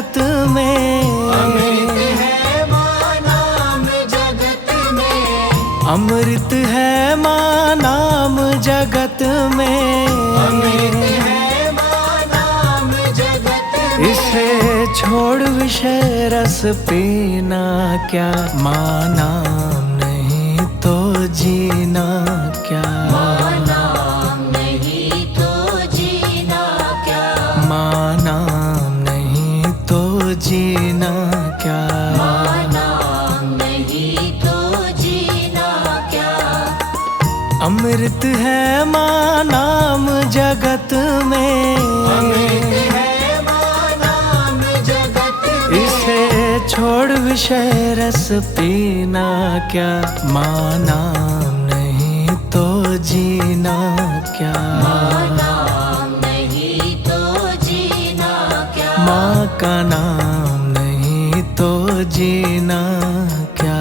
जगत में, अमृत है माँ नाम जगत में, अमृत है माँ नाम जगत में, अमृत है माँ नाम जगत में। इसे छोड़ विषय रस पीना क्या, माँ नाम नहीं तो जीना क्या, माँ नाम नहीं तो जीना क्या, माँ नाम नहीं तो जीना क्या, माँ नाम नहीं तो जीना क्या। अमृत है माँ नाम जगत में, अमृत है माँ नाम जगत में, इसे छोड़ विषय रस पीना क्या, माँ नाम नहीं तो जीना क्या, माँ नाम नहीं तो जीना क्या, माँ का नाम नहीं तो जीना क्या।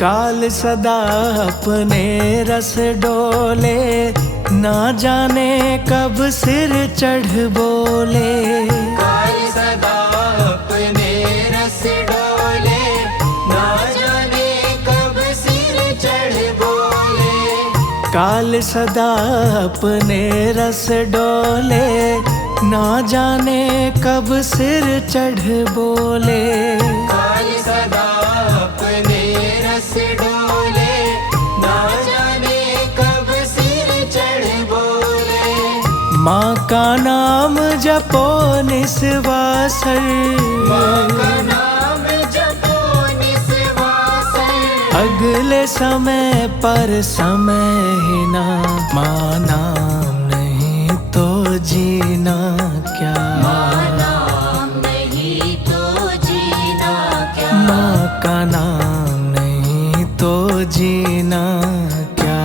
काल सदा अपने रस डोले, ना जाने कब सिर चढ़ बोले, काल सदा अपने रस डोले, ना जाने कब सिर चढ़ बोले। काल सदा अपने रस डोले, ना जाने कब सिर चढ़ बोले, काल सदा अपने रस डोले, ना जाने कब सिर चढ़ बोले। माँ का नाम जपो निस्वासर, माँ का नाम जपो निस्वासर, अगले समय पर समय ही ना, माँ नाम नहीं तो जीना क्या, माँ नाम नहीं तो जीना क्या, माँ का नाम नहीं तो जीना क्या।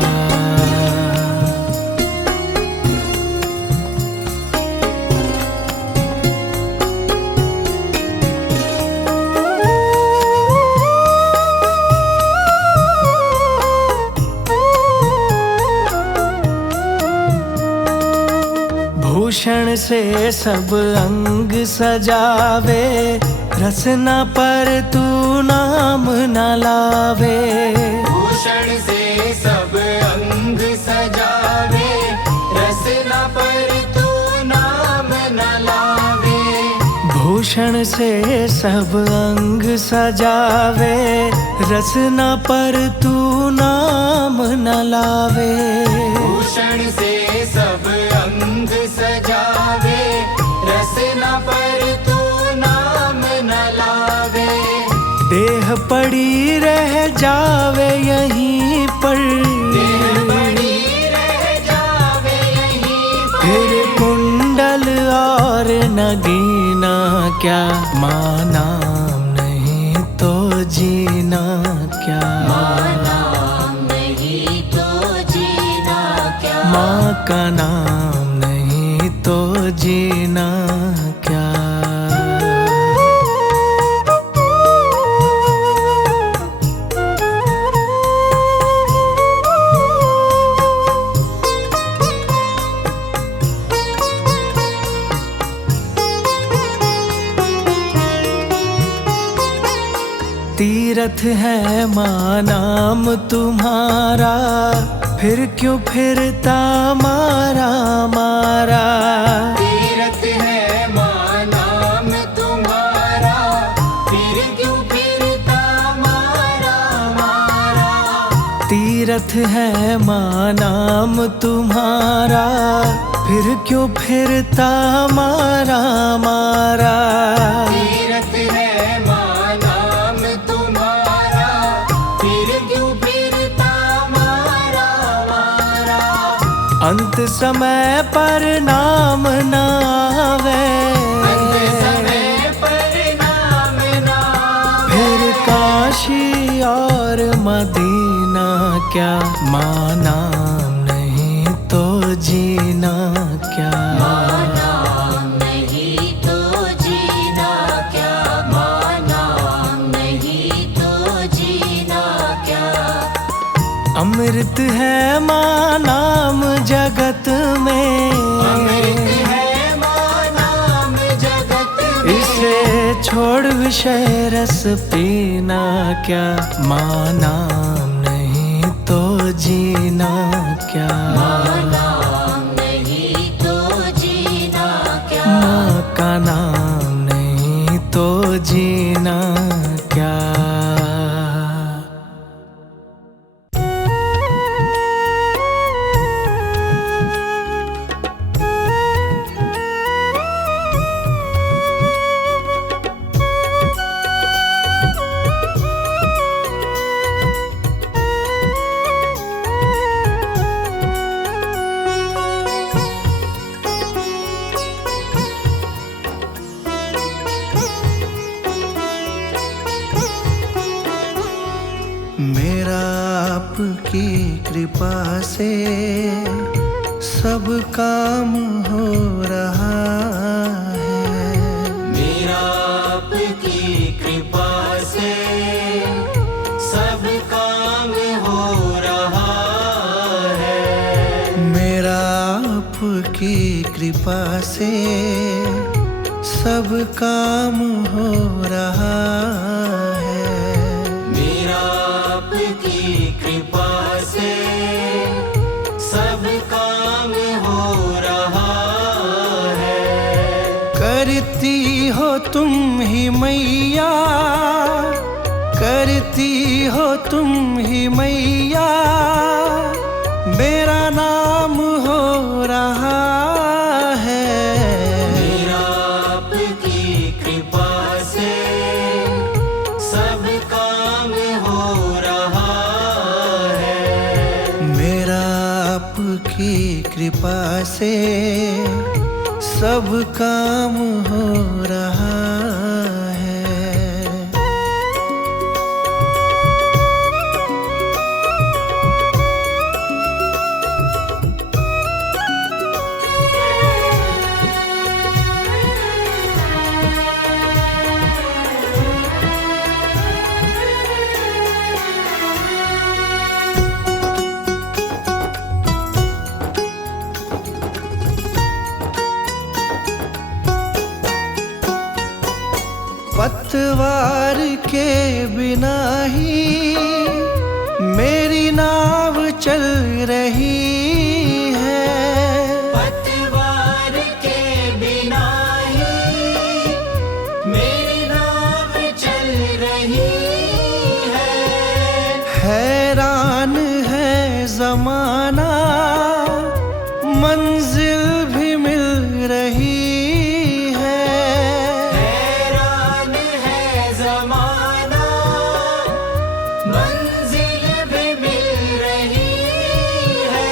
भूषण से सब अंग सजावे, रसना पर तू नाम न लावे, भूषण से सब अंग सजावे, रसना पर तू नाम न लावे। भूषण से सब अंग सजावे, रसना पर तू नाम न लावे, भूषण से सब अंग सजावे, रसना पर तू नाम न लावे। देह पड़ी रह जावे यहीं पर, देह पड़ी रह जावे यहीं पर, फिर कुंडल और नगीना क्या, माँ नाम नहीं तो जीना क्या, माँ नाम नहीं तो जीना क्या, माँ का नाम नहीं तो जीना क्या। तीरथ है माँ नाम तुम्हारा, फिर क्यों फिरता मारा मारा, तीरथ है माँ नाम तुम्हारा, फिर क्यों फिरता मारा मारा। तीरथ है माँ नाम तुम्हारा, फिर क्यों फिरता मारा मारा, तीरथ है माँ नाम तुम्हारा, फिर क्यों फिरता मारा मारा। अंत समय पर नाम न आवे, अंत समय पर नाम ना आवे, फिर काशी और मदीना क्या, माँ नाम नहीं तो जीना क्या, माँ अमृत है माँ नाम जगत में, अमृत है माँ नाम जगत में। इसे छोड़ विषय रस पीना क्या, माँ नाम नहीं तो जीना क्या, माँ नाम नहीं तो जीना क्या, माँ का नाम नहीं तो जीना क्या। मेरा आपकी कृपा से सब काम हो रहा है, मेरा आपकी कृपा से सब काम हो रहा है। मेरा आपकी कृपा से सब काम हो रहा है, मेरा आपकी कृपा से सब काम हो रहा है। करती हो तुम ही मैया, करती हो तुम ही मैया, मेरा नाम हो रहा है, मेरा आपकी कृपा से सब काम हो रहा है। मेरा आपकी कृपा से सब काम हो रहा है। पतवार के बिना ही मेरी नाव चल रही है, पतवार के बिना ही मेरी नाव चल रही है। हैरान है जमाना मंजिल भी मिल रही है, हैरान है जमाना मंजिल भी मिल रही है।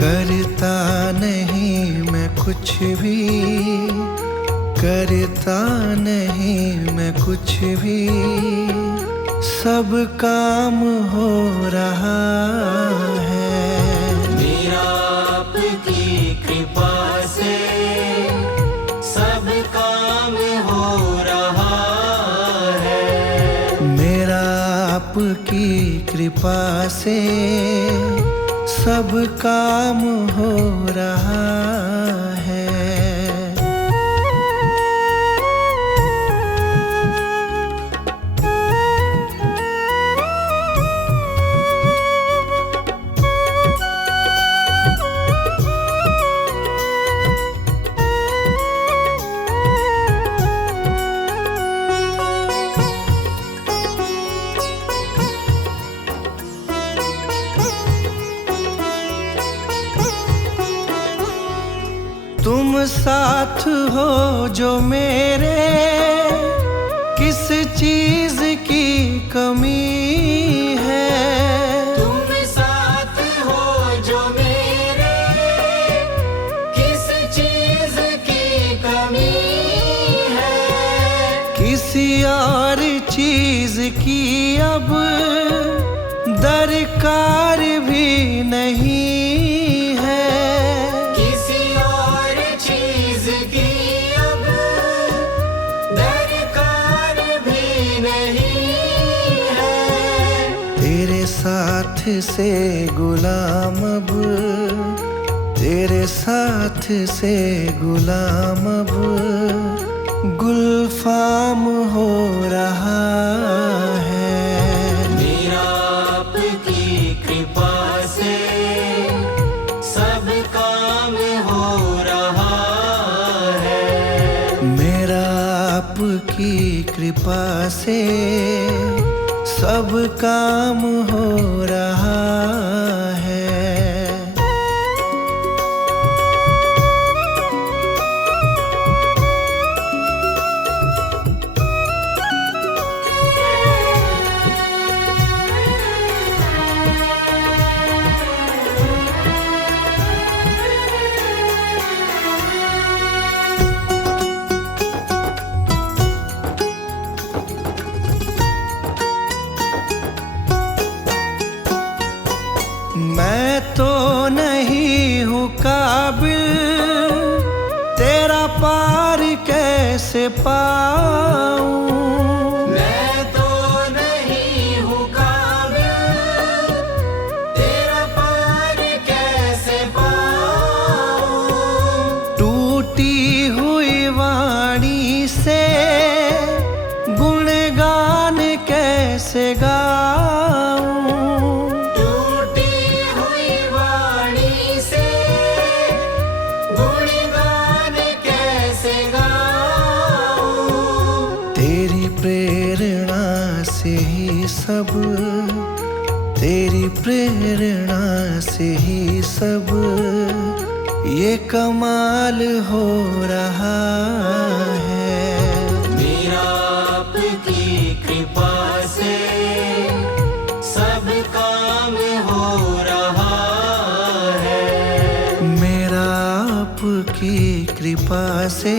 करता नहीं मैं कुछ भी, करता नहीं मैं कुछ भी, सब काम हो रहा है, मेरा आपकी कृपा से सब काम हो रहा है। मेरा आपकी कृपा से सब काम हो रहा है। तुम साथ हो जो मेरे, किस चीज की कमी है, तुम साथ हो जो मेरे, किस चीज की कमी है। किसी और चीज की अब दरकार भी नहीं है, किसी और चीज की अब दरकार भी नहीं है। तेरे साथ से गुलाम अब, तेरे साथ से गुलाम अब गुलफाम हो रहा है। मेरा आपकी कृपा से सब काम हो रहा है। मेरा आपकी कृपा से सब काम हो रहा है। मैं तो नहीं हूँ काबिल, तेरा पार कैसे पाऊं। मैं तो नहीं हूँ काबिल, तेरा पार कैसे पाऊं। टूटी हुई वाणी से गुणगान कैसे गाऊं। प्रेरणा से ही सब, तेरी प्रेरणा से ही सब ये कमाल हो रहा है। मेरा आपकी कृपा से सब काम हो रहा है। मेरा आपकी कृपा से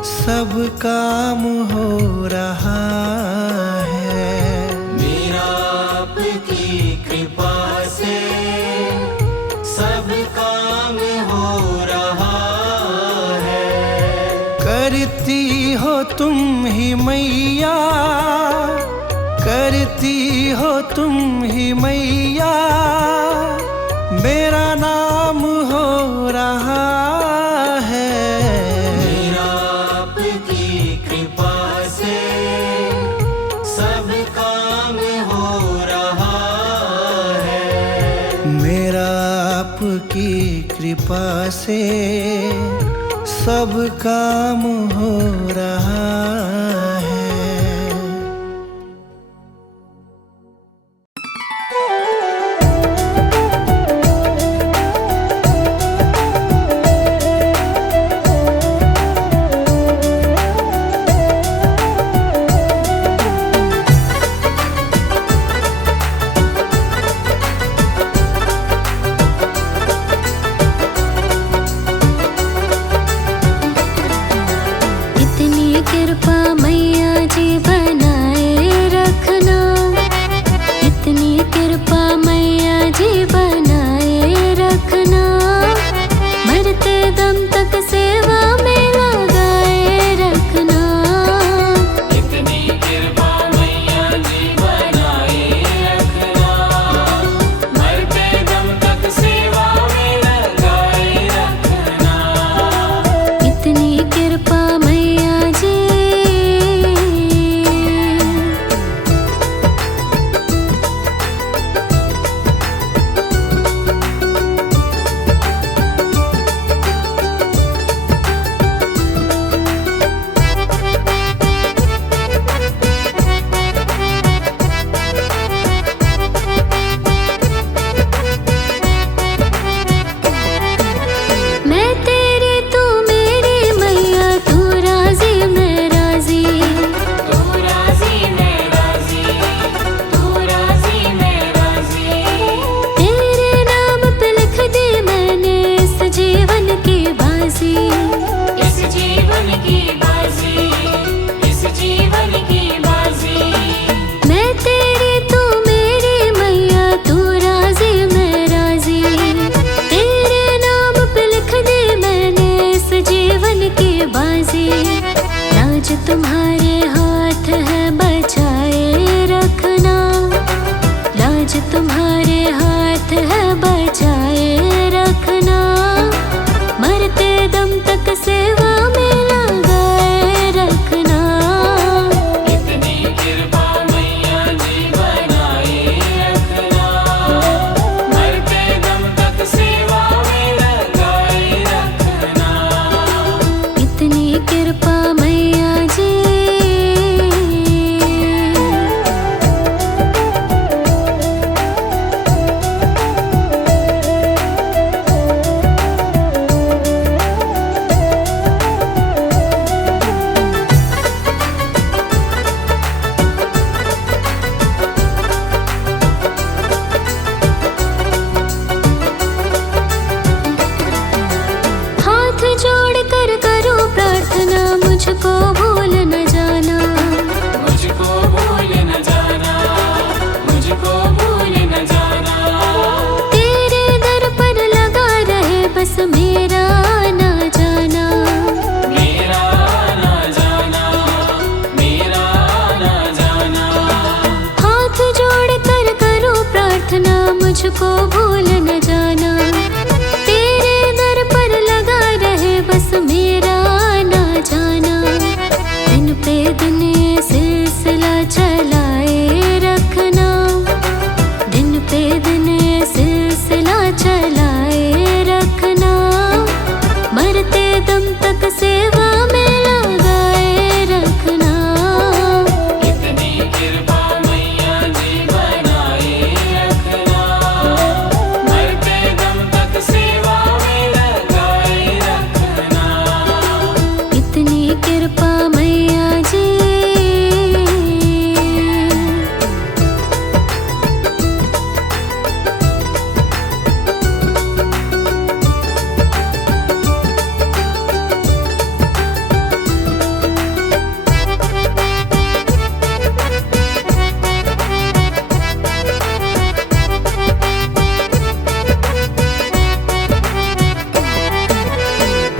सब काम हो रहा है। मेरा आपकी कृपा से सब काम हो रहा है। करती हो तुम ही मैया, करती हो तुम ही मैया, मेरा नाम हो रहा है। मेरा आपकी कृपा से सब काम हो रहा है। इतनी मुझको भूल न जाना, तेरे दर पर लगा रहे बस मेरा आना जाना। दिन पे दिन ये सिलसिला चलाए रखना, दिन पे दिन ये सिलसिला चलाए रखना। मरते दम तक सेवा में लगाए रखना। इतनी कृपा मैया जी बनाए रखना, मरते दम तक सेवा में लगाए रखना। इतनी कृपा मैया जी।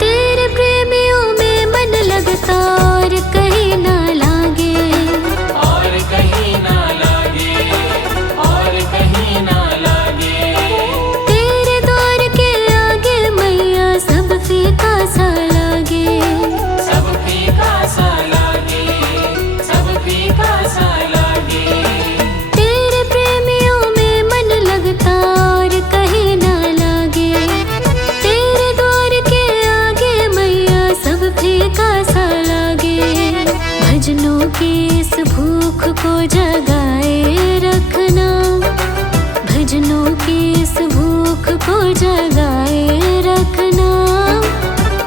तेरे प्रेमियों में मन लगता और कहीं ना लागे, और कहीं ना लागे, और कहीं ना लागे। तेरे द्वार के आगे मैया सब फीका सा लागे। सब फीका सा लागे, सब फीका सा लागे। तेरे प्रेमियों में मन लगता और कहीं ना लागे, तेरे द्वार के आगे मैया सब फीका सा लागे। भजनों की इस भूख को जगाए रखना, भजनों की इस भूख को जगाए रखना।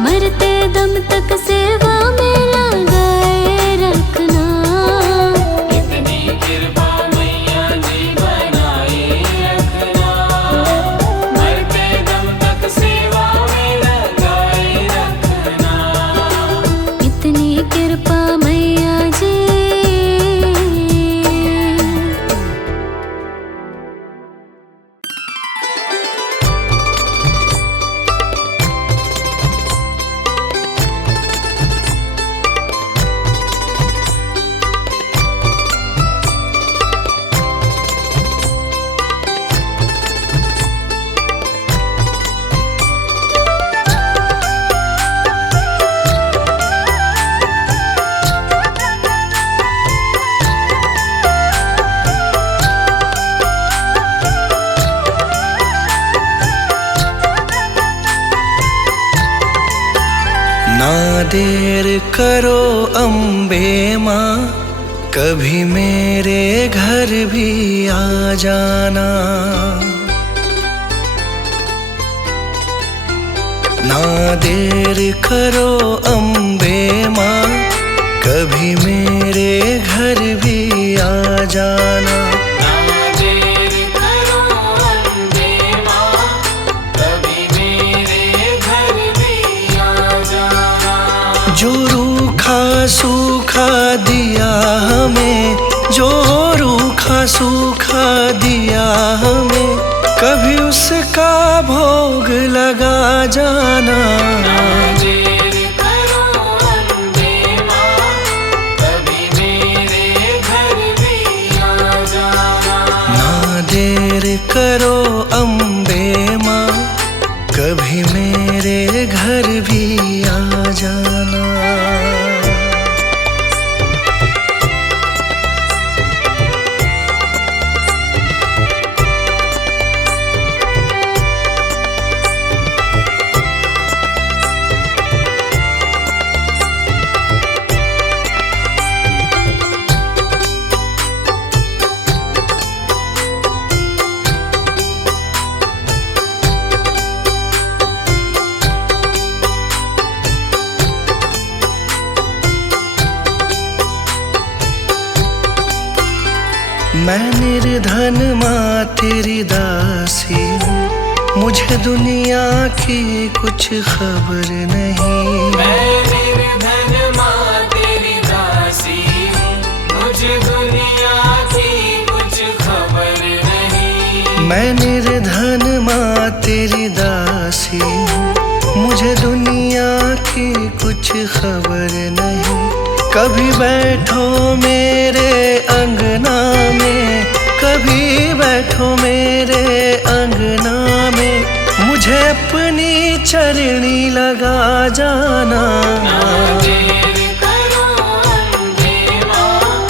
मरते दम तक सेवा में लगाए रखना। इतनी कृपा मैया जी बनाए रखना, मरते दम तक सेवा में लगाए रखना। इतनी कृपा मैया जी। ना देर करो अम्बे माँ, कभी मेरे घर भी आ जाना। ना देर करो अम्बे माँ, कभी मेरे घर भी आ जाना। ना देर करो अम्बे माँ, कभी मेरे घर भी आ जाना। जो रूखा सूखा दिया हमें, जो रूखा सूखा दिया हमें, कभी उसका भोग लगा जाना। ना देर करो अम्बे माँ, कभी मेरे घर भी आ जाना। ना देर करो अम्बे माँ, कभी मेरे घर भी आ जाना। मैं निर्धन माँ तेरी दासी हूँ, मुझे दुनिया की कुछ खबर नहीं। मैं निर्धन माँ तेरी दासी हूँ, मुझे दुनिया की कुछ खबर नहीं। मैं निर्धन माँ तेरी दासी हूँ, मुझे दुनिया की कुछ खबर नहीं। कभी बैठो मेरे अंगना में, कभी बैठो मेरे मुझे अपनी चरणी लगा जाना। ना देर करो अम्बे माँ,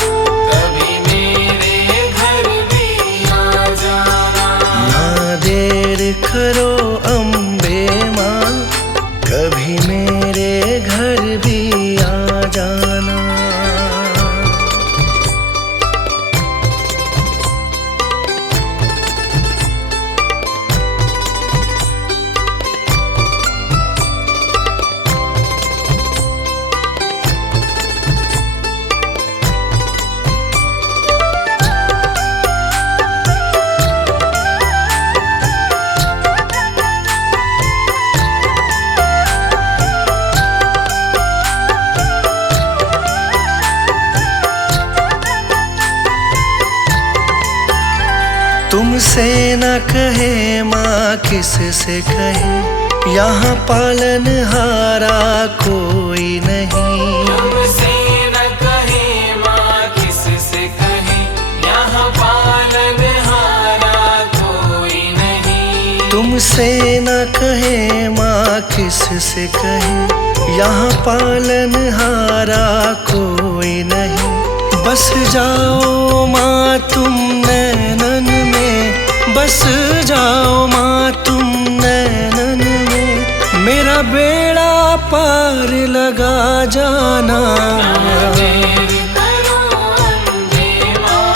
कभी मेरे घर भी आ जाना। ना देर करो अम्बे माँ, कभी मेरे घर भी आ जाना। तुमसे न कहे माँ किससे कहे, यहाँ पालनहारा कोई नहीं। तुमसे न कहे माँ किससे कहे, यहाँ पालनहारा कोई नहीं। तुमसे न कहे माँ किससे कहे, यहाँ पालनहारा कोई नहीं। बस जाओ माँ तुम नैनन में, बस जाओ माँ तुम नैनन में, मेरा बेड़ा पार लगा जाना। ना देर करो अम्बे माँ,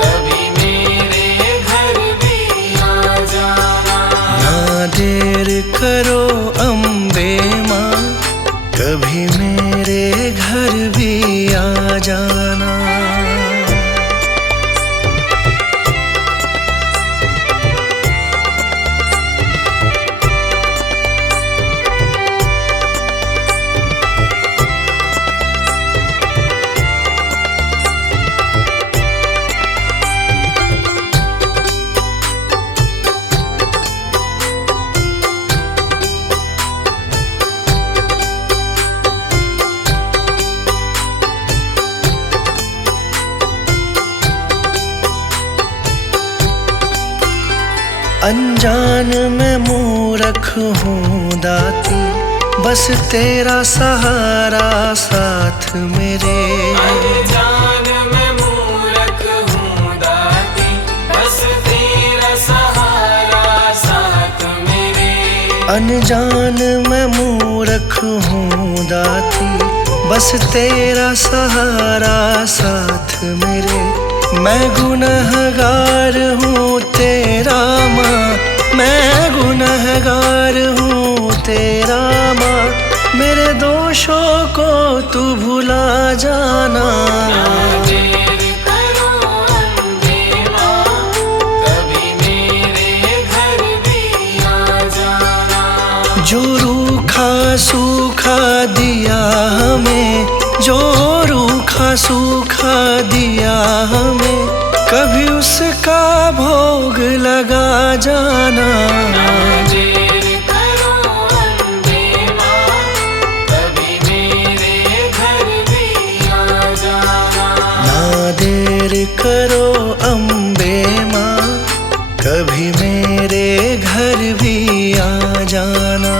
कभी मेरे घर भी आ जाना। ना देर करो अम्बे माँ, कभी मेरे घर भी आ जाना। अनजान मैं मूर्ख हूँ दाती, बस तेरा सहारा साथ मेरे। अनजान मैं मूर्ख हूँ दाती, बस तेरा सहारा साथ मेरे। अनजान मैं मूर्ख हूँ दाती, बस तेरा सहारा साथ मेरे। मैं गुनहगार हूँ तेरा माँ, मैं गुनहगार हूँ तेरा माँ, मेरे दोषों को तू भुला जाना। ना देर करो अम्बे माँ, कभी मेरे घर भी आ जाना। जो रूखा सूखा दिया हमें, जो रूखा सूखा दिया हमें, कभी उसका भोग लगा जाना। ना देर करो अम्बे माँ, कभी मेरे घर भी आ जाना। ना देर करो अम्बे माँ, कभी मेरे घर भी आ जाना।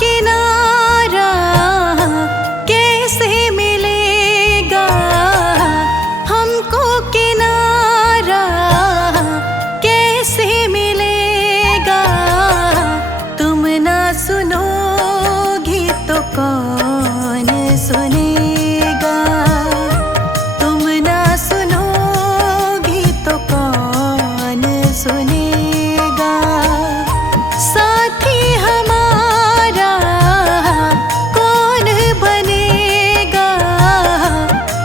किनारा कैसे मिलेगा, हमको किनारा कैसे मिलेगा। तुम ना सुनोगी तो कौन सुनेगा, तुम ना सुनोगी तो कौन सुनेगा। साथी हमारा कौन बनेगा,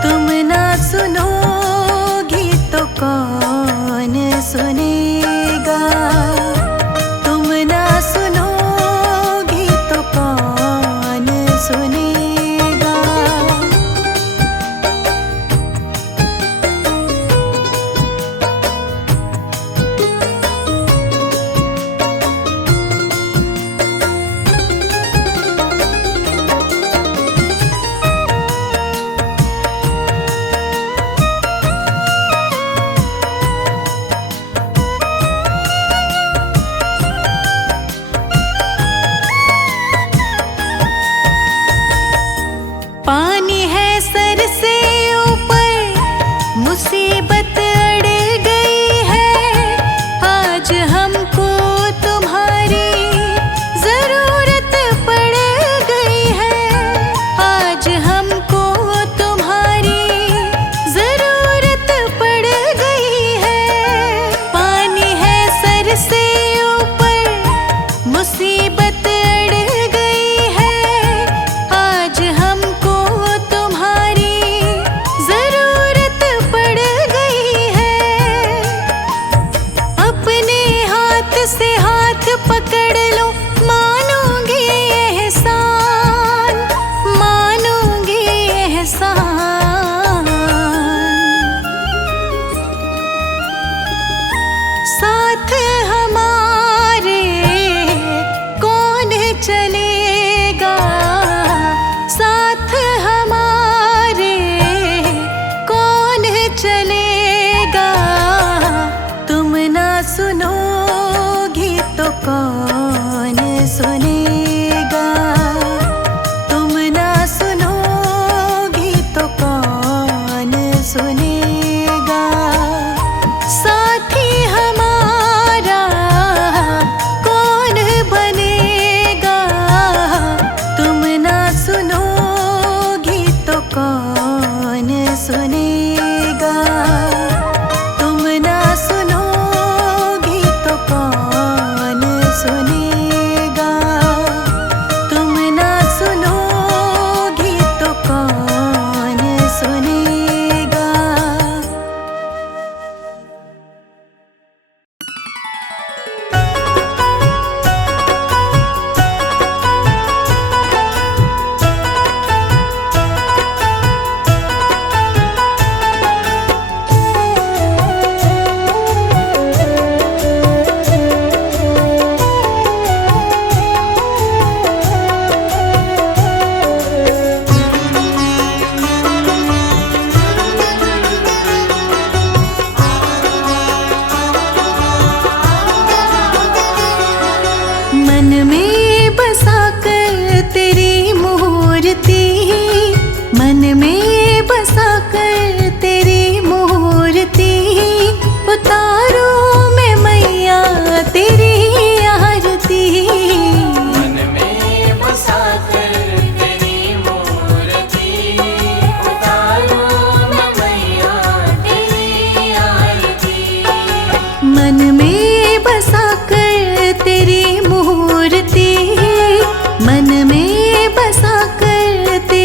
तुम ना सुनोगी तो कौन सुनेगा, तुम ना सुनोगी तो कौन सुनेगा। पानी है सर से ऊपर, मुसीबत अड़ गई है। आज हमको तुम्हारी जरूरत पड़ गई है, आज हमको तुम्हारी जरूरत पड़ गई है। पानी है सर से ऊपर, मुसीबत अड़ गई है। आज हमको तुम्हारी जरूरत पड़ गई है। अपने हाथ से हाथ पकड़ लो, मानूंगी एहसान, मानूंगी एहसान। साथ हमारे कौन चलेगा, साथ हमारे कौन चलेगा। तुम ना सुनोगी तो कौन सुनेगा, तुम ना सुनोगी तो कौन सुनेगा। साथी हमारा कौन बनेगा, तुम ना सुनोगी तो कौन सुनेगा, तुम ना सुनोगी तो कौन सुनेगा, तुम ना सुनोगी तो कौन सुनेगा। मन में बसा कर तेरी मूर्ति, मन में बसा कर तेरी मूर्ति। उतारो मैं मैया तेरी आरती, मन में बसा कर तेरी मूर्ति। उतारो मैं मैया तेरी आरती, मन में बसा कर तेरी मूर्ति, मन में बसा कर तेरी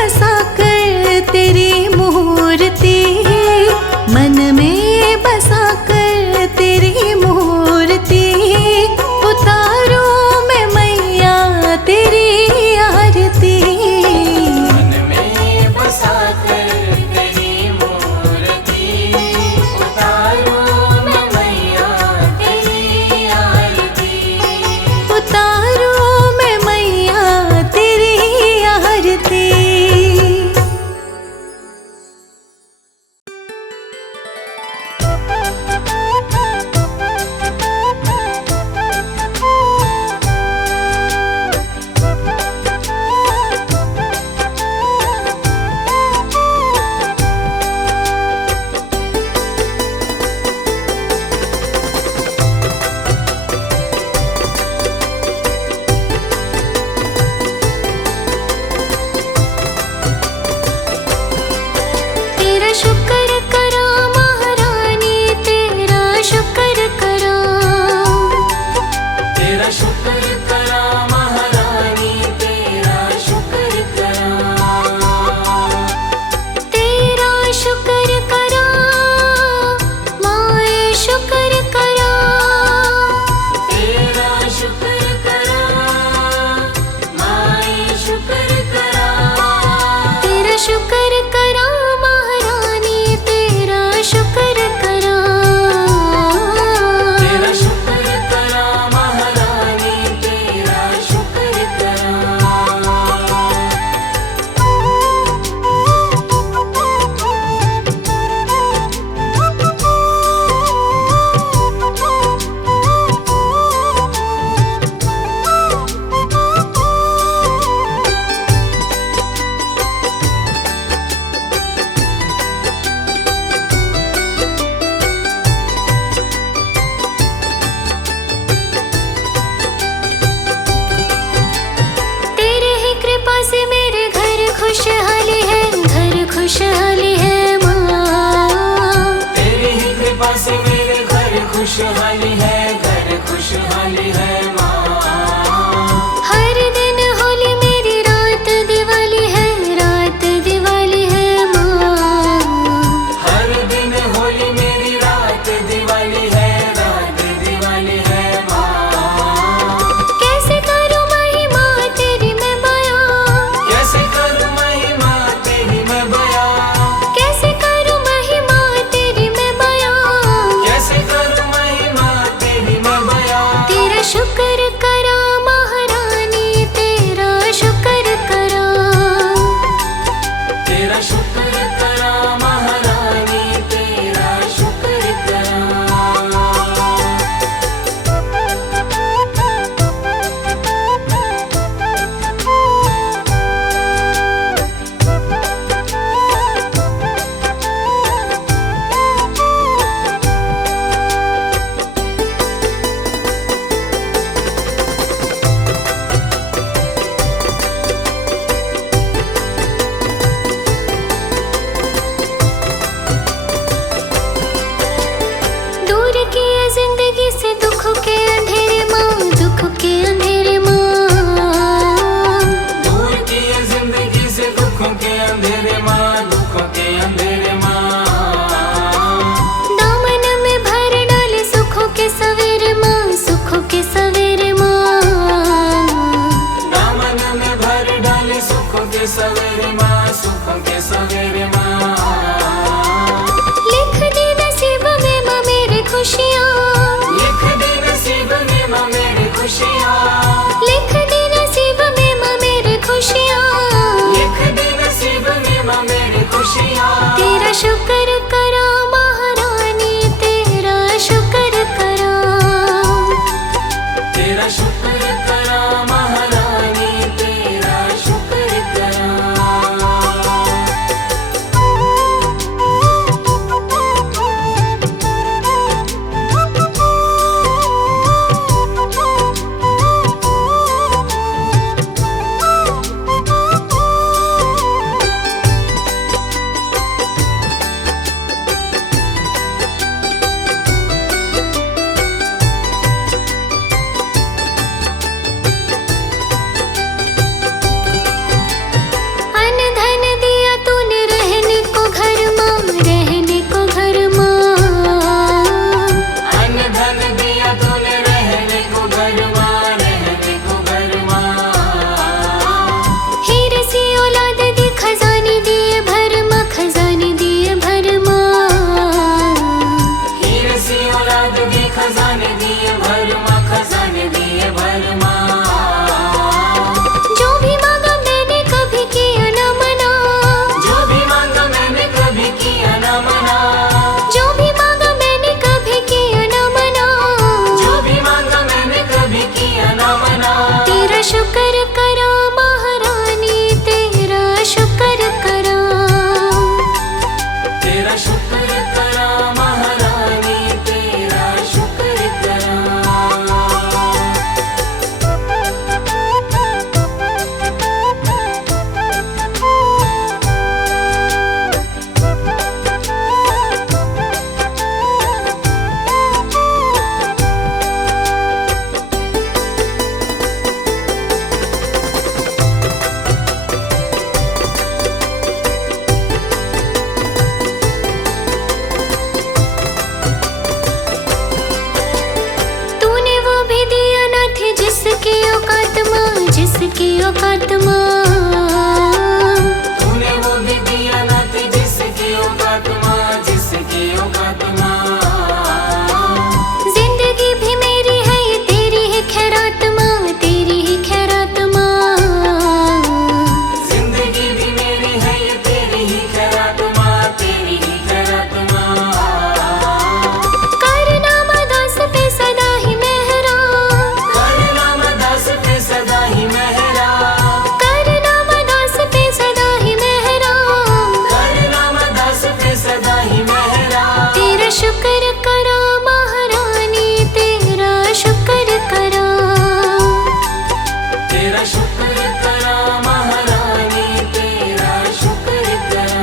बसा कर तेरी मूर्ति, मन में बसा कर तेरी मूर्ति, उतारूं मैं मैया तेरी आरती। मन में बसा कर तेरी मूर्ति, उतारूं मैं मैया तेरी आरती। उतारूं मैं मैया तेरी आरती। तेरा शुक्र करा महारानी, तेरा शुक्र करा। तेरा शुक्र करा महारानी, तेरा शुक्र करा। तेरा शुक्र करा माए शुक्र करा। तेरा शुक्र करा माए शुक्र करा। तेरा शुक्र करा महारानी, तेरा शुक्र करा। तेरा शुक्र करा महारानी, तेरा शुक्र करा। तेरे ही कृपा से मेरे घर खुशहाली है, घर खुशहाली है माँ। तेरी ही कृपा से मेरे घर खुशहाली है, घर खुशहाली है माँ। हर दिन होली मेरी रात दिवाली है, रात दिवाली है माँ। हर दिन होली मेरी रात दिवाली है, रात दिवाली है माँ। कैसे करूँ महिमा तेरी मैं बयां, कैसे करूँ महिमा तेरी मैं बयां। कैसे करूँ महिमा तेरी मैं बयां। कैसे करूँ महिमा तेरी मैं बयां। तेरा शुक्र करा महारानी, तेरा शुक्र करा। तेरा शुक्र करा महारानी, तेरा शुक्र करा। दूर किए जिंदगी से दुखों के अंधेरे माँ, दुख के अंधेरे माँ। दूर किए जिंदगी से दुखों के अंधेरे माँ, दुखों के अंधेरे माँ। दामन में भर डाले सुखों के सवेरे माँ, सुखों के सवेरे माँ। दामन में भर डाले सुखों के सवेरे माँ, सुखों के सवेरे माँ। लिख दे नसीब में माँ मेरे खुशियाँ, लिख दे नसीब में माँ मेरी खुशियाँ। लिख दे नसीब में माँ मेरे खुशियाँ। लिख दे नसीब में माँ मेरी खुशियाँ। तेरा शुक्र करा महारानी, तेरा शुक्र करा। तेरा शुक्र करा महारानी, तेरा शुक्र करा। औकात माँ। तूने वो भी दिया नाथ जिसकी औकात माँ, जिसकी औकात माँ। जिंदगी भी मेरी है ये तेरी ही खैरात माँ, तेरी ही खैरात माँ। जिंदगी भी मेरी है ये तेरी ही खैरात माँ, तेरी ही खैरात माँ। करना मदास पे सदा ही मेहरा, करना मदास पे सदा ही मेहरा, करना मदास पे सदा ही मेहरा। करना मदास पे सदा ही मेहरा। तेरा शुक्र करा महारानी, तेरा शुक्र करा। तेरा शुक्र करा महारानी, तेरा शुक्र करा।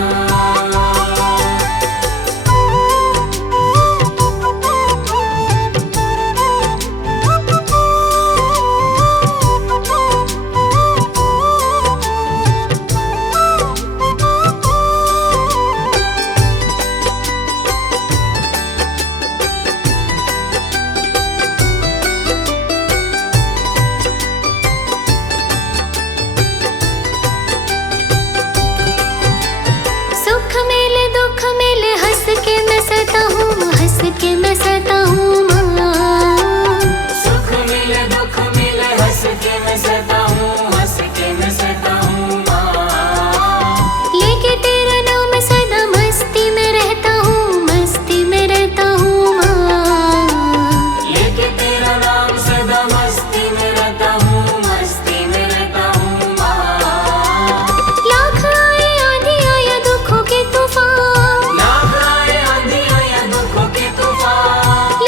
सुख मिले दुख मिले हंस के मैं सहता हूँ, हंस के मैं सहता हूँ माँ। सुख मिले दुख मिले हंस के मैं सहता हूँ, हंस के मैं सहता हूँ माँ। लेके तेरा नाम सदा मस्ती में रहता हूँ, मस्ती में रहता हूँ माँ। लेके तेरा नाम सदा मस्ती में रहता हूँ, मस्ती में रहता हूँ माँ। लाख आए आंधी आया दुखों के तूफान, लाख आए आंधी आया दुखों के तूफान,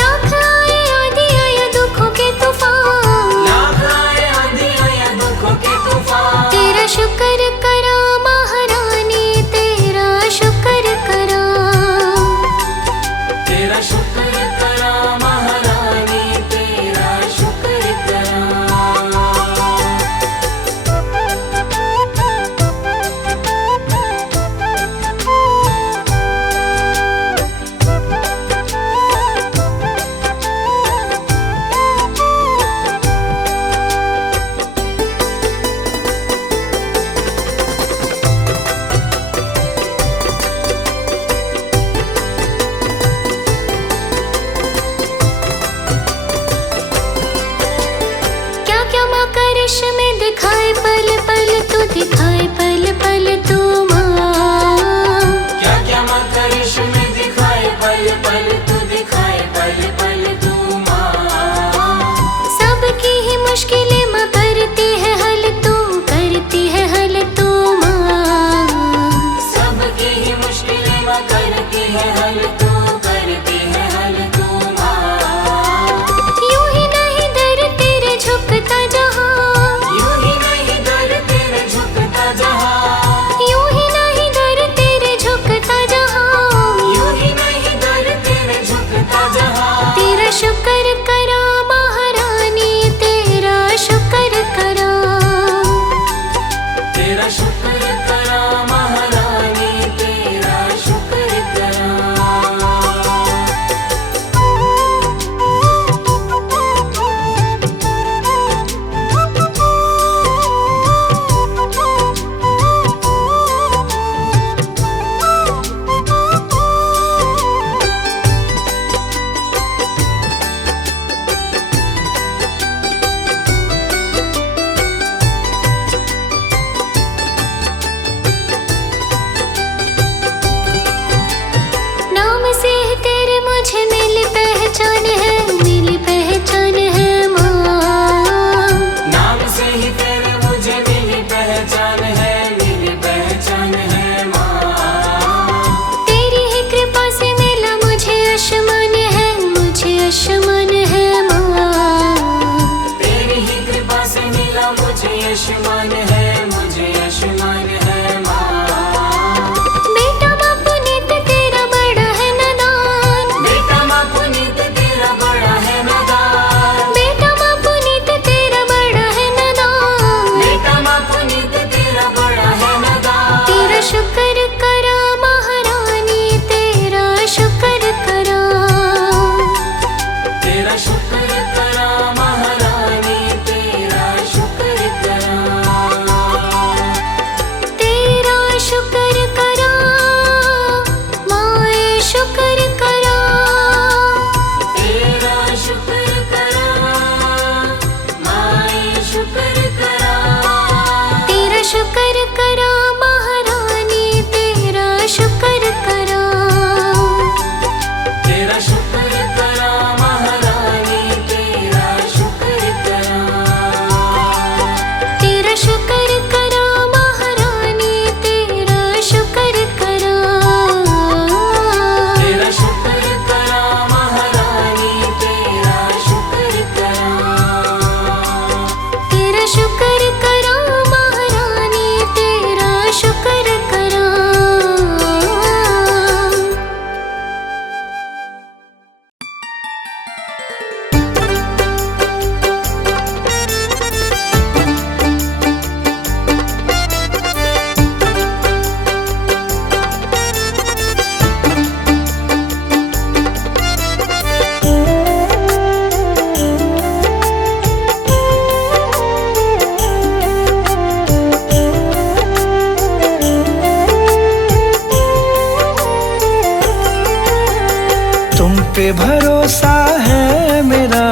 पे भरोसा है मेरा,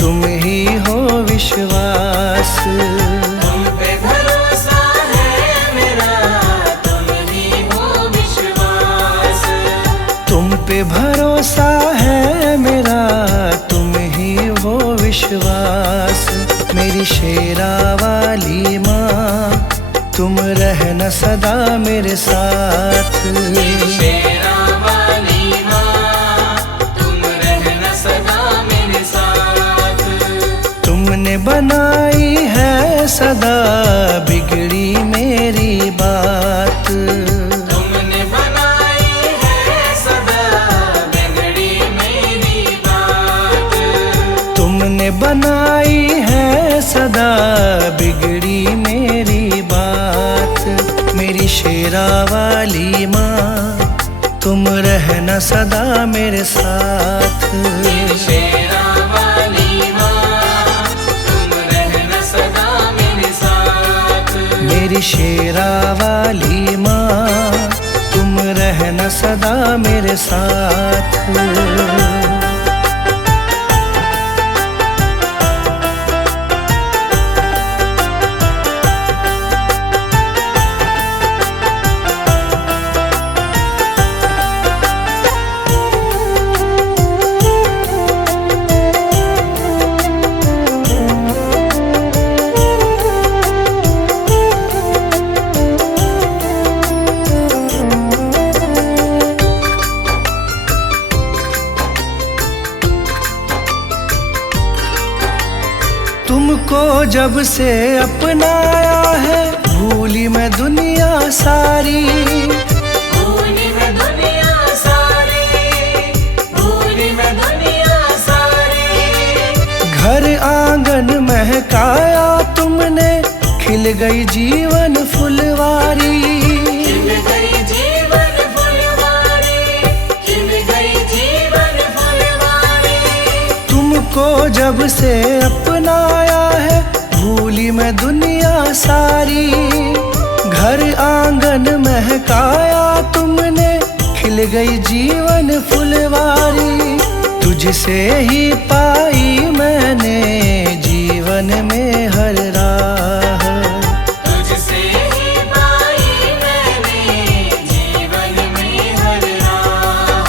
तुम ही हो विश्वास। तुम पे भरोसा है मेरा, तुम ही हो विश्वास। तुम पे भरोसा है मेरा, तुम ही हो विश्वास। मेरी शेरा वाली माँ, तुम रहना सदा मेरे साथ। शेरा वाली माँ, तुम रहना सदा मेरे साथ। तुमने बनाई है सदा बिगड़ी मेरी बात। तुमने बनाई है सदा बिगड़ी मेरी बात। तुमने बनाई है सदा बिगड़ी मेरी बात। मेरी शेरा वाली माँ, तुम रहना सदा मेरे साथ। शेरा वाली माँ, तुम रहना सदा मेरे साथ। मेरी शेरा वाली माँ, तुम रहना सदा मेरे साथ। तुमको जब से अपनाया है, भूली मैं दुनिया सारी। भूली मैं दुनिया सारी, भूली मैं दुनिया सारी। घर आंगन महकाया तुमने, खिल गई जीवन फुलवारी। खिल गई जीवन फुलवारी, खिल गई जीवन फुलवारी। तुमको जब से अपनाया है, भूली मैं दुनिया सारी। घर आंगन महकाया तुमने, खिल गई जीवन फुलवारी। तुझसे ही पाई मैंने जीवन में हर राह। तुझसे ही पाई मैंने जीवन में हर राह।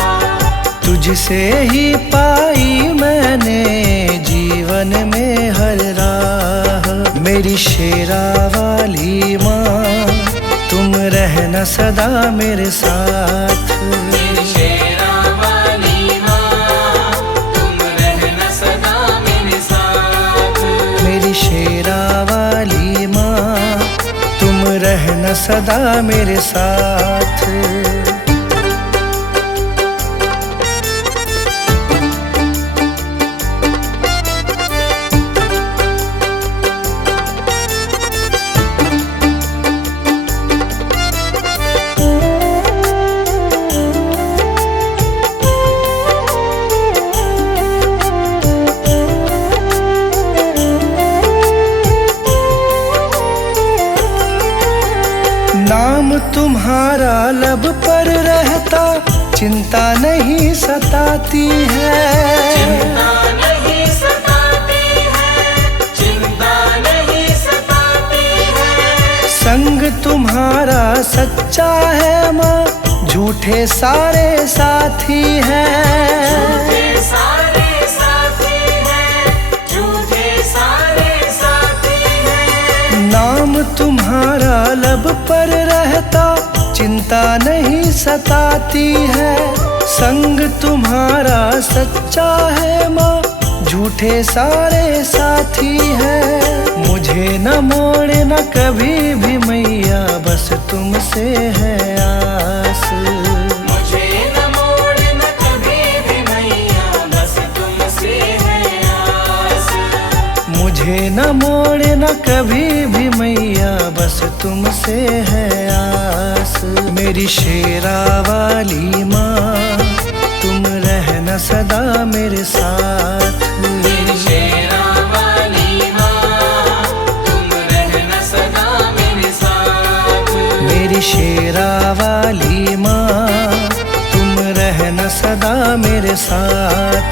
तुझसे ही पाई मैंने जीवन में हर राह। मेरी शेरा वाली माँ, तुम रहना सदा मेरे साथ। मेरी शेरा वाली माँ, तुम रहना सदा मेरे साथ। मेरी शेरा वाली माँ, तुम रहना सदा मेरे साथ। नाम तुम्हारा लब पर रहता, चिंता नहीं सताती है। चिंता नहीं सताती है, चिंता नहीं सताती है। संग तुम्हारा सच्चा है माँ, झूठे सारे साथी हैं। झूठे सारे साथी हैं, झूठे सारे साथी हैं। नाम तुम्हारा लब पर रहता, चिंता नहीं सताती है। संग तुम्हारा सच्चा है माँ, झूठे सारे साथी हैं। मुझे न मोड़ना कभी भी मैया, बस तुमसे है आस। मुझे न मोड़ना कभी भी मैया, बस तुमसे है आस। मुझे न मोड़ना कभी भी मैया, बस तुमसे है आस। मेरी शेरा वाली माँ, तुम रहना सदा मेरे साथ। मेरी शेरा वाली माँ, तुम रहना सदा मेरे साथ। मेरी शेरा वाली माँ, तुम रहना सदा मेरे मेरे साथ।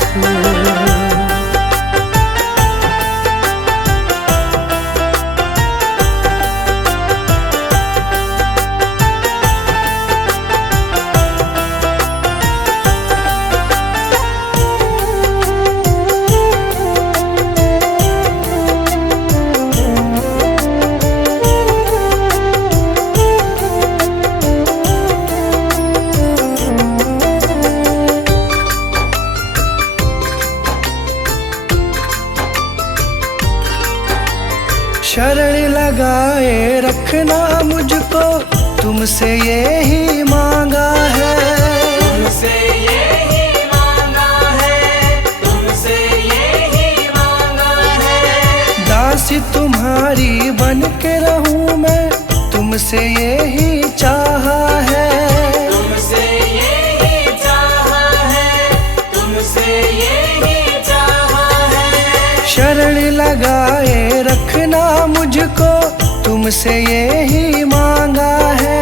शरण लगाए रखना मुझको, तुमसे यही मांगा है। तुमसे यही मांगा है, तुमसे यही मांगा है। दासी तुम्हारी बन के रहूं मैं, तुमसे यही चाहा है। तुमसे यही चाहा है, तुमसे यही चाहा है। शरण लगाए रखना मुझको, तुमसे यही मांगा है।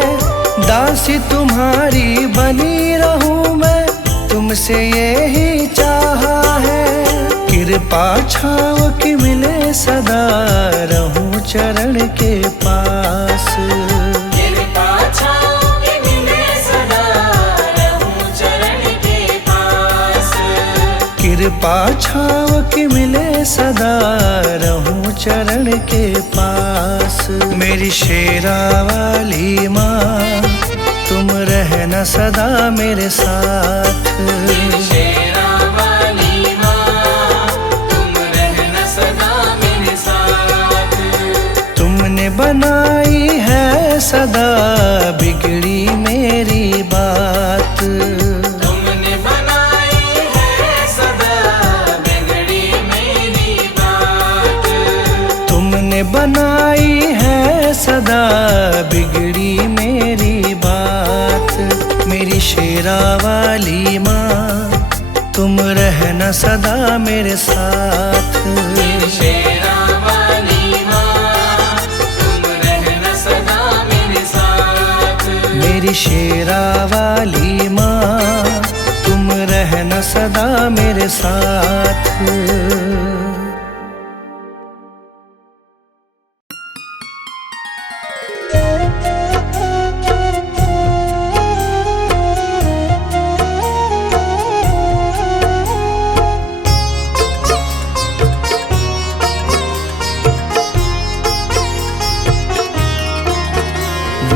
दासी तुम्हारी बनी रहूं मैं, तुमसे यही चाहा है। कृपा छाँव की मिले सदा, रहूं चरण के पास। कृपा छाँव की मिले सदा, रहूं चरण के पास। कृपा छाँव की मिले सदा, रहूं चरण के पास। मेरी शेरा वाली माँ, तुम रहना सदा मेरे साथ। शेरा वाली माँ, तुम रहना सदा मेरे साथ। तुमने बनाई है सदा बिगड़ी मेरी बात। तुमने बनाई है सदा बिगड़ी मेरी बात। तुमने बनाई है सदा बिगड़ी मेरी बात। मेरी शेरा वाली माँ, तुम रहना सदा मेरे साथ। शेरा वाली माँ, तुम रहना सदा मेरे साथ। मेरी शेरा वाली माँ, तुम रहना सदा मेरे साथ।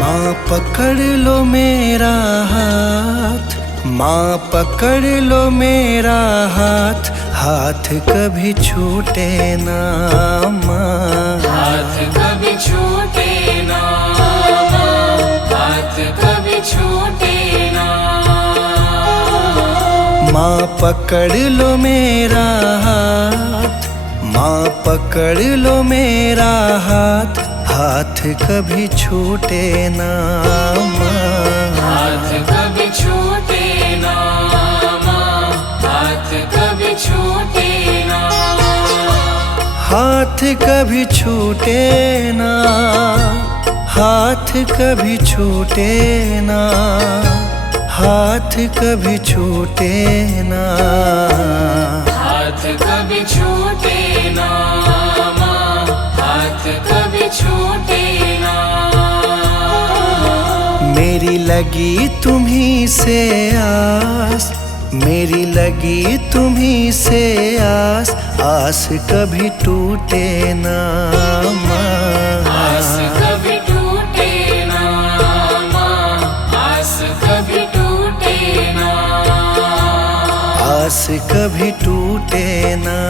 माँ पकड़ लो मेरा हाथ, माँ पकड़ लो मेरा हाथ, हाथ कभी छूटे ना माँ। हाथ कभी छूटे ना माँ, हाथ कभी छूटे ना। माँ पकड़ लो मेरा हाथ, माँ पकड़ लो मेरा हाथ, हाथ कभी छूटे ना माँ। हाथ कभी छूटे ना माँ, हाथ कभी छूटे ना। हाथ कभी छूटे ना, हाथ कभी छूटे ना, हाथ कभी छूटे ना। हाथ कभी छूटे ना माँ, हाथ कभी छूटे ना। मेरी लगी तुम्हीं से आस, मेरी लगी तुम्हीं से आस, आस कभी टूटे ना आस माँ। कभी टूटे ना माँ, आस कभी टूटे ना। आस कभी टूटे ना।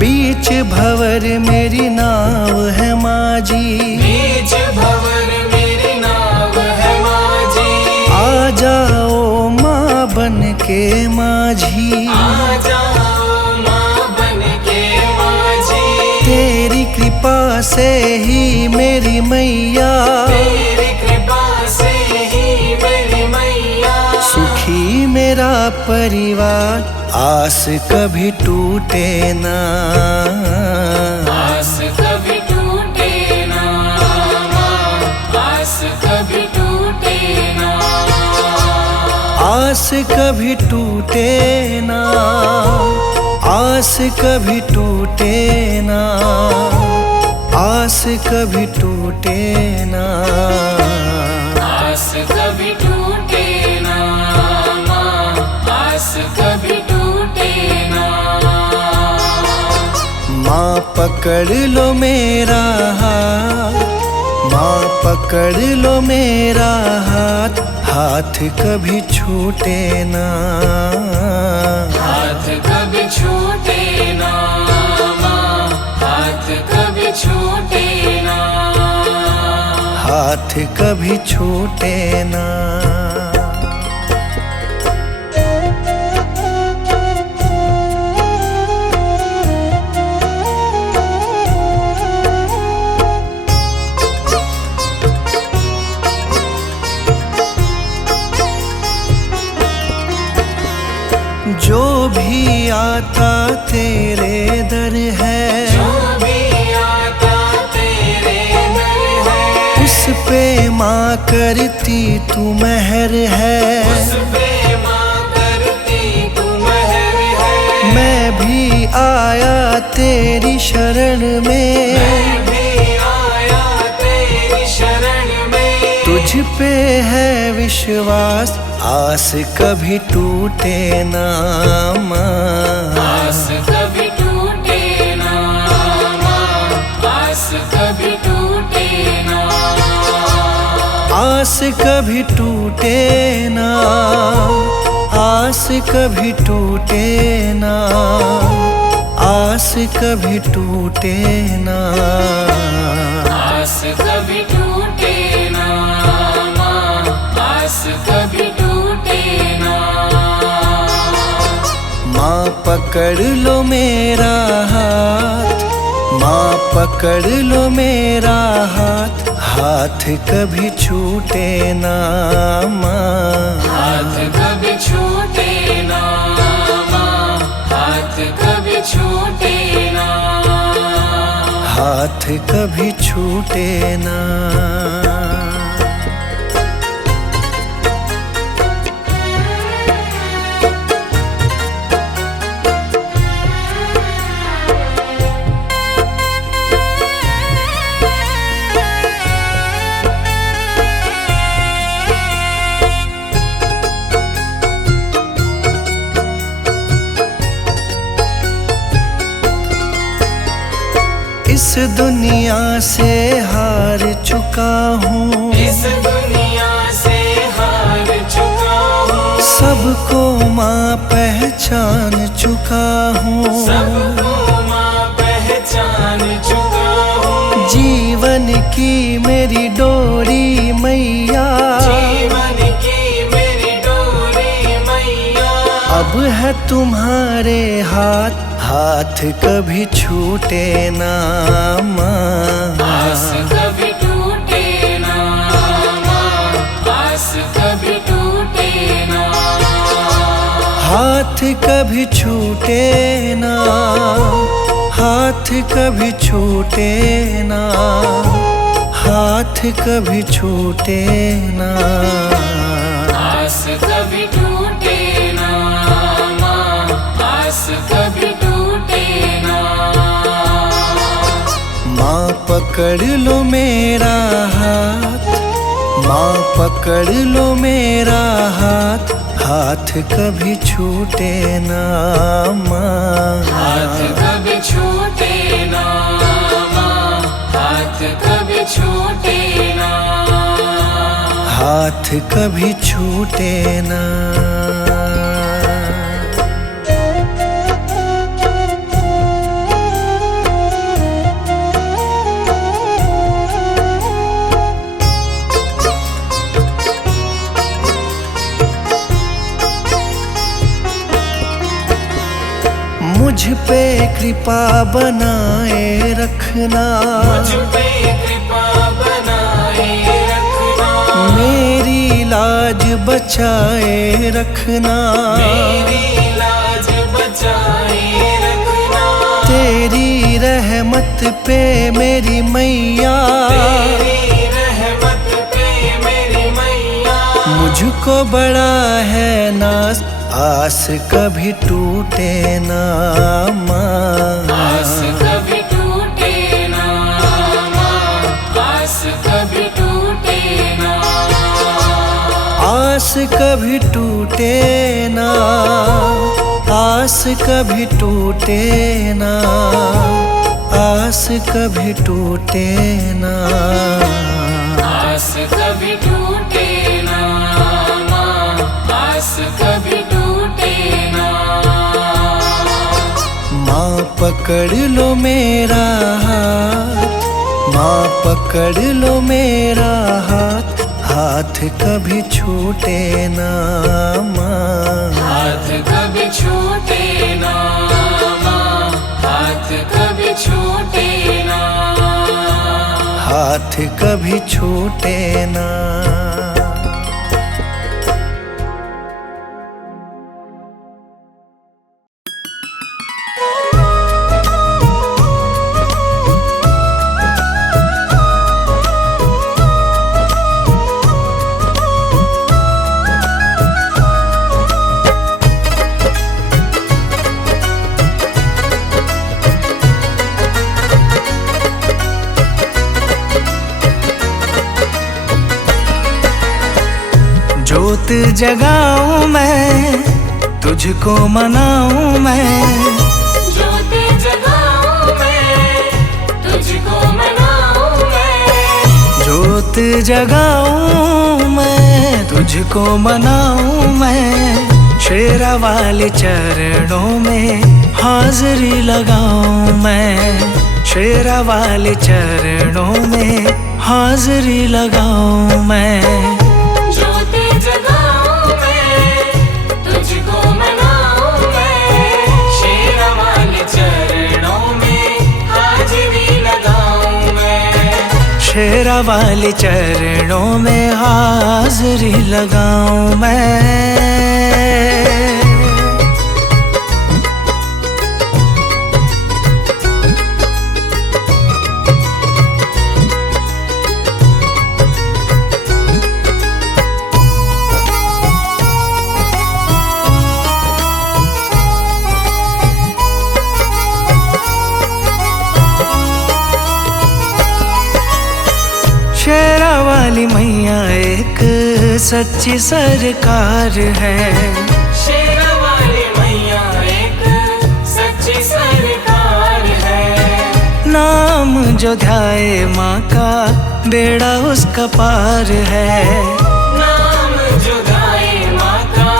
बीच भंवर मेरी नाव है माझी, बीच भंवर मेरी नाव है माझी। आ जाओ माँ बन के माझी। आ जाओ माँ बन के माझी। परिवार, आस कभी टूटे ना, आस कभी टूटे ना माँ, आस कभी टूटे ना, आस कभी टूटे ना, आस कभी टूटे ना, आस कभी टूटे ना, आस कभी टूटे ना माँ, आस कभी टूटे ना। माँ पकड़ लो मेरा हाथ, माँ पकड़ लो मेरा हाथ, हाथ कभी छूटे ना, हाथ कभी छूटे ना माँ, हाथ कभी छूटे ना, हाथ कभी छूटे ना। जो भी आता तेरे दर है, जो भी आता तेरे दर है, उस पे माँ करती तू मेहर है, उस पे माँ करती तू मेहर है। मैं भी आया तेरी शरण में, मैं भी आया तेरी शरण में, तुझ पे है विश्वास, आस कभी टूटे ना माँ, आस कभी टूटे ना माँ, आस कभी टूटे ना, आस कभी टूटे ना, आस कभी टूटे ना, आस कभी टूटे ना, आस कभी टूटे ना माँ, आस कभी टूटे ना। माँ पकड़ लो मेरा हाथ, माँ पकड़ लो मेरा हाथ, हाथ कभी छूटे ना माँ, हाथ कभी छूटे ना माँ, हाथ कभी छूटे ना, हाथ कभी छूटे ना। इस दुनिया से हार चुका हूँ, इस दुनिया से हार चुका हूँ, सबको माँ पहचान चुका हूँ, सबको माँ पहचान चुका हूँ, जीवन की मेरी डोरी मैया, जीवन की मेरी डोरी मैया, अब है तुम्हारे हाथ, हाथ कभी छूटे ना माँ, आस कभी टूटे ना माँ, आस कभी टूटे ना, हाथ कभी छूटे ना, हाथ कभी छूटे ना, हाथ कभी छूटे ना, आस कभी टूटे ना माँ, आस कभी टूटे ना। माँ पकड़ लो मेरा हाथ, माँ पकड़ लो मेरा हाथ, हाथ कभी छूटे ना माँ, हाथ कभी छूटे ना माँ, हाथ कभी छूटे ना, हाथ कभी छूटे ना। मुझ पे कृपा बनाए रखना, मुझ पे कृपा बनाए रखना, मेरी लाज लाज बचाए रखना, मेरी लाज बचाए रखना, तेरी रहमत पे मेरी मैया, तेरी रहमत पे मेरी मैया। मुझको बड़ा है नाज, आस कभी टूटे ना माँ, आस कभी टूटे ना माँ, आस कभी टूटे ना, आस कभी टूटे ना, आस कभी टूटे ना, आस कभी टूटे ना, आस कभी टूटे ना माँ, आस कभी टूटे ना। माँ पकड़ लो मेरा हाथ, माँ पकड़ लो मेरा हाथ, हाथ कभी छूटे ना माँ, हाथ कभी छूटे ना माँ, हाथ कभी छूटे ना, हाथ कभी छूटे ना। जोत जगाऊं मैं, तुझको मनाऊं मैं, ज्योत जगाऊं मैं, तुझको मनाऊं मैं, जोत जगाऊं मैं, तुझको मनाऊं मैं, शेरा वाले चरणों में हाजिरी लगाऊं मैं, शेरा वाले चरणों में हाजिरी लगाऊं मैं। ज्योत जगाऊं मैं, तुझको मनाऊं मैं, शेर वाले चरणों में हाजिरी लगाऊं मैं, शेरा वाले चरणों में हाजिरी लगाऊं मैं। शेरा वाली मैया एक सच्ची सरकार है, शेर वाली मैया एक सच्ची सरकार है, नाम जो ध्याए माँ का बेड़ा उसका पार है, नाम जो गाए माँ का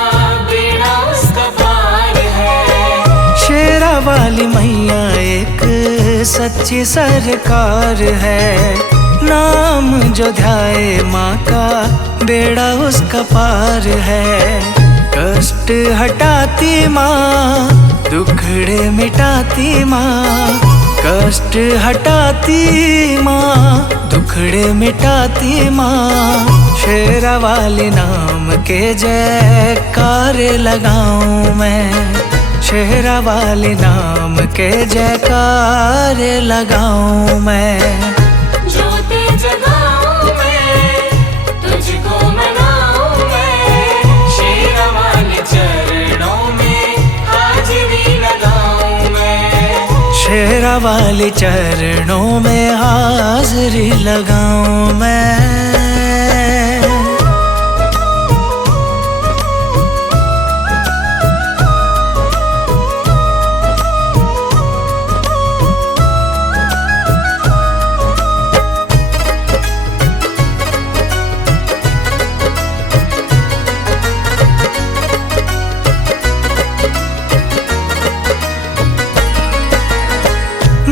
बेड़ा उसका पार है, शेरा वाली मैया एक सच्ची सरकार है, नाम जो ध्याए माँ का बेड़ा उसका पार है। कष्ट हटाती माँ, दुखड़े मिटाती माँ, कष्ट हटाती माँ, दुखड़े मिटाती माँ, शेरा वाले नाम के जयकार लगाऊं मैं, शेरा वाले नाम के जयकार लगाऊं मैं। ज्योत जगाऊं मैं, तुझको मनाऊं मैं, शेर वाले चरणों में हाजिरी लगाऊं मैं, शेरा वाले चरणों में हाजिरी लगाऊं मैं।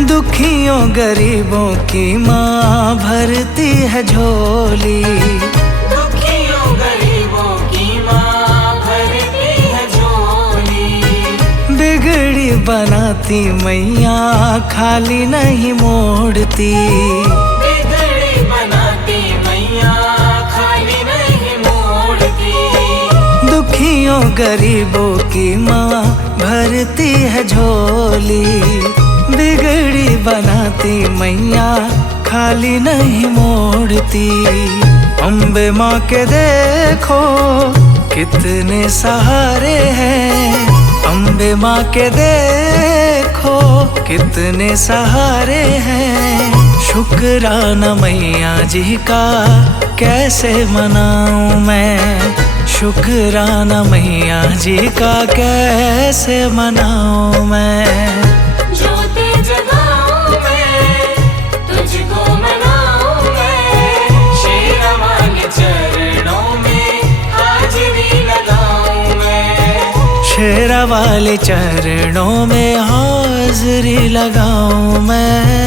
दुखियों गरीबों की माँ भरती है झोली, दुखियों गरीबों की माँ भरती है झोली, बिगड़ी बनाती मैया खाली नहीं मोड़ती, बिगड़ी बनाती मैया खाली नहीं मोड़ती, दुखियों गरीबों की माँ भरती है झोली, बिगड़ी बनाती मैया खाली नहीं मोड़ती। अम्बे माँ के देखो कितने सहारे हैं, अम्बे माँ के देखो कितने सहारे हैं। शुक्राना मैया जी का कैसे मनाऊं मैं, शुक्राना मैया जी का कैसे मनाऊं मैं। ज्योति जगाऊं मैं, तुझको मनाऊं मैं, शेरा वाले चरणों में हाजिरी लगाऊं मैं, शेरा वाले चरणों में हाजिरी लगाऊं मैं।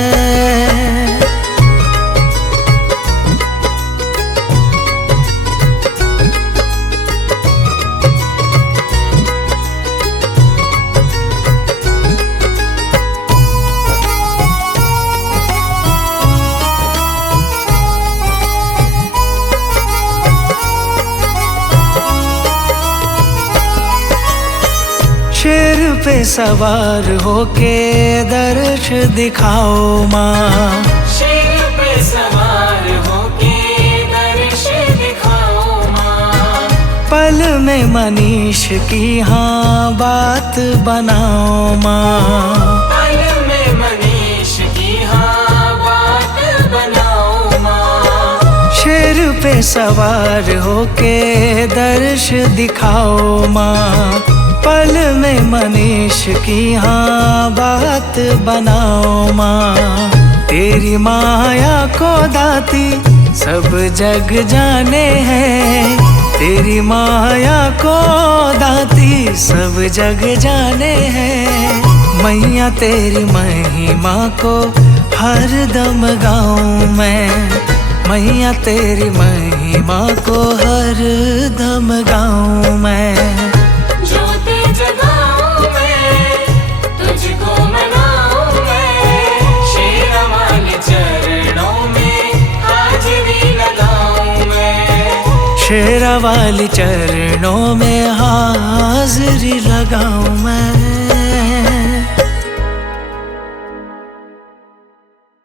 शेर पे सवार होके दर्श दिखाओ माँ, शेर पे सवार होके दर्श दिखाओ माँ, पल में मनीष की हाँ बात बनाओ माँ, पल में मनीष की हाँ बात बनाओ माँ। शेर पे सवार होके दर्श दिखाओ माँ, पल में मनीष की हाँ बात बनाओ माँ। तेरी माया को दाती सब जग जाने हैं, तेरी माया को दाती सब जग जाने हैं। मैया तेरी महिमा को हर दम गाऊं मैं, मैया तेरी महिमा को हर दम गाऊं मैं। ज्योति जगाऊं मैं, तुझको मनाऊं मैं, शेरा वाले चरणों में हाजिरी लगाऊं मैं, शेरा वाली चरणों में हाजिरी लगाऊं मैं।